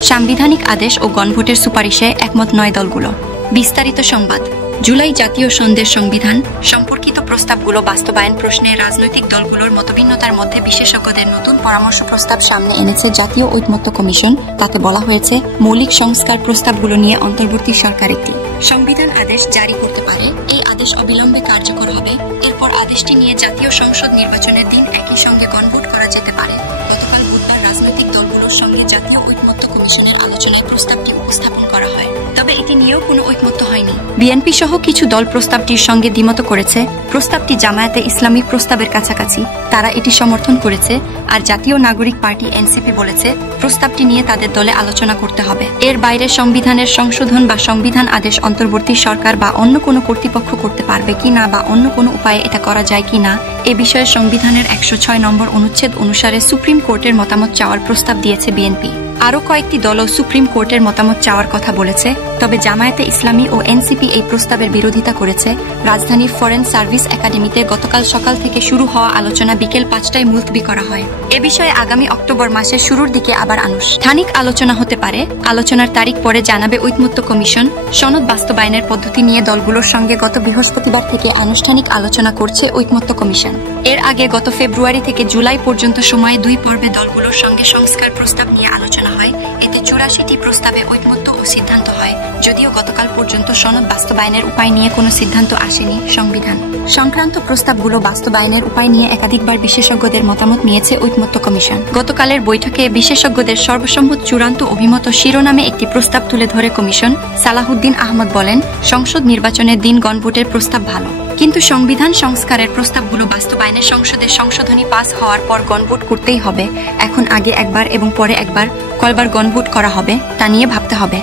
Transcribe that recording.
সাংবিধানিক আদেশ ও গণভোটের সুপারিশে একমত নয় দলগুলো। বিস্তারিত সংবাদ। জুলাই জাতীয় সন্ধ্যের সংবিধান সম্পর্কিত প্রস্তাবগুলো বাস্তবায়ন প্রশ্নে রাজনৈতিক দলগুলোর মতভিন্নতার মধ্যে বিশেষজ্ঞদের নতুন পরামর্শ প্রস্তাব সামনে এনেছে জাতীয় ঐকমত্য কমিশন। তাতে বলা হয়েছে, মৌলিক সংস্কার প্রস্তাবগুলো নিয়ে অন্তর্বর্তী সরকার একটি সংবিধান আদেশ জারি করতে পারে। এই আদেশ অবিলম্বে কার্যকর হবে। এরপর আদেশটি নিয়ে জাতীয় সংসদ নির্বাচনের দিন একই সঙ্গে গণভোট করা যেতে পারে। গতকাল বুধবার রাজনৈতিক দলগুলোর সঙ্গে জাতীয় ঐকমত্য কমিশনের আলোচনায় প্রস্তাবটি উপস্থাপন করা হয়। তবে এটি নিয়েও কোনো ঐকমত্য হয়নি। বিএনপি সহ কিছু দল প্রস্তাবটির সঙ্গে দ্বিমত করেছে। প্রস্তাবটি জামায়াতে ইসলামী প্রস্তাবের কাছাকাছি, তারা এটি সমর্থন করেছে। আর জাতীয় নাগরিক পার্টি এনসিপি বলেছে, প্রস্তাবটি নিয়ে তাদের দলে আলোচনা করতে হবে। এর বাইরে সংবিধানের সংশোধন বা সংবিধান আদেশ অন্তর্বর্তী সরকার বা অন্য কোনো কর্তৃপক্ষ করতে পারবে কিনা বা অন্য কোনো উপায়ে এটা করা যায় কিনা এ বিষয়ে সংবিধানের 106 নম্বর অনুচ্ছেদ অনুসারে সুপ্রিম কোর্টের মতামত চাওয়ার প্রস্তাব দিয়েছে বিএনপি। আরও কয়েকটি দলও সুপ্রিম কোর্টের মতামত চাওয়ার কথা বলেছে। তবে জামায়াতে ইসলামী ও এনসিপি এই প্রস্তাবের বিরোধিতা করেছে। রাজধানীর ফরেন সার্ভিস একাডেমিতে গতকাল সকাল থেকে শুরু হওয়া আলোচনা বিকেল 5টায় মুলতবি করা হয়। এ বিষয়ে আগামী অক্টোবর মাসের শুরুর দিকে আবার আনুষ্ঠানিক আলোচনা হতে পারে। আলোচনার তারিখ পরে জানাবে ঐকমত্য কমিশন। সনদ বাস্তবায়নের পদ্ধতি নিয়ে দলগুলোর সঙ্গে গত বৃহস্পতিবার থেকে আনুষ্ঠানিক আলোচনা করছে ঐকমত্য কমিশন। এর আগে গত ফেব্রুয়ারি থেকে জুলাই পর্যন্ত সময়ে 2 পর্বে দলগুলোর সঙ্গে সংস্কার প্রস্তাব নিয়ে আলোচনা হয়। এতে 84টি প্রস্তাবে ঐকমত্য ও সিদ্ধান্ত হয়। যদিও গতকাল পর্যন্ত সনদ বাস্তবায়নের উপায় নিয়ে কোনো সিদ্ধান্ত আসেনি। সংবিধান সংক্রান্ত প্রস্তাবগুলো বাস্তবায়নের উপায় নিয়ে একাধিকবার বিশেষজ্ঞদের মতামত নিয়েছে ঐকমত্য কমিশন। গতকালের বৈঠকে বিশেষজ্ঞদের সর্বসম্মত চূড়ান্ত অভিমত শিরোনামে একটি প্রস্তাব তুলে ধরে কমিশন সালাহুদ্দিন আহমদ বলেন, সংসদ নির্বাচনের দিন গণভোটের প্রস্তাব ভালো, কিন্তু সংবিধান সংস্কারের প্রস্তাবগুলো বাস্তবায়নে সংসদে সংশোধনী পাস হওয়ার পর গণভোট করতেই হবে। এখন আগে একবার এবং পরে একবার কয়বার গণভোট করা হবে তা নিয়ে ভাবতে হবে।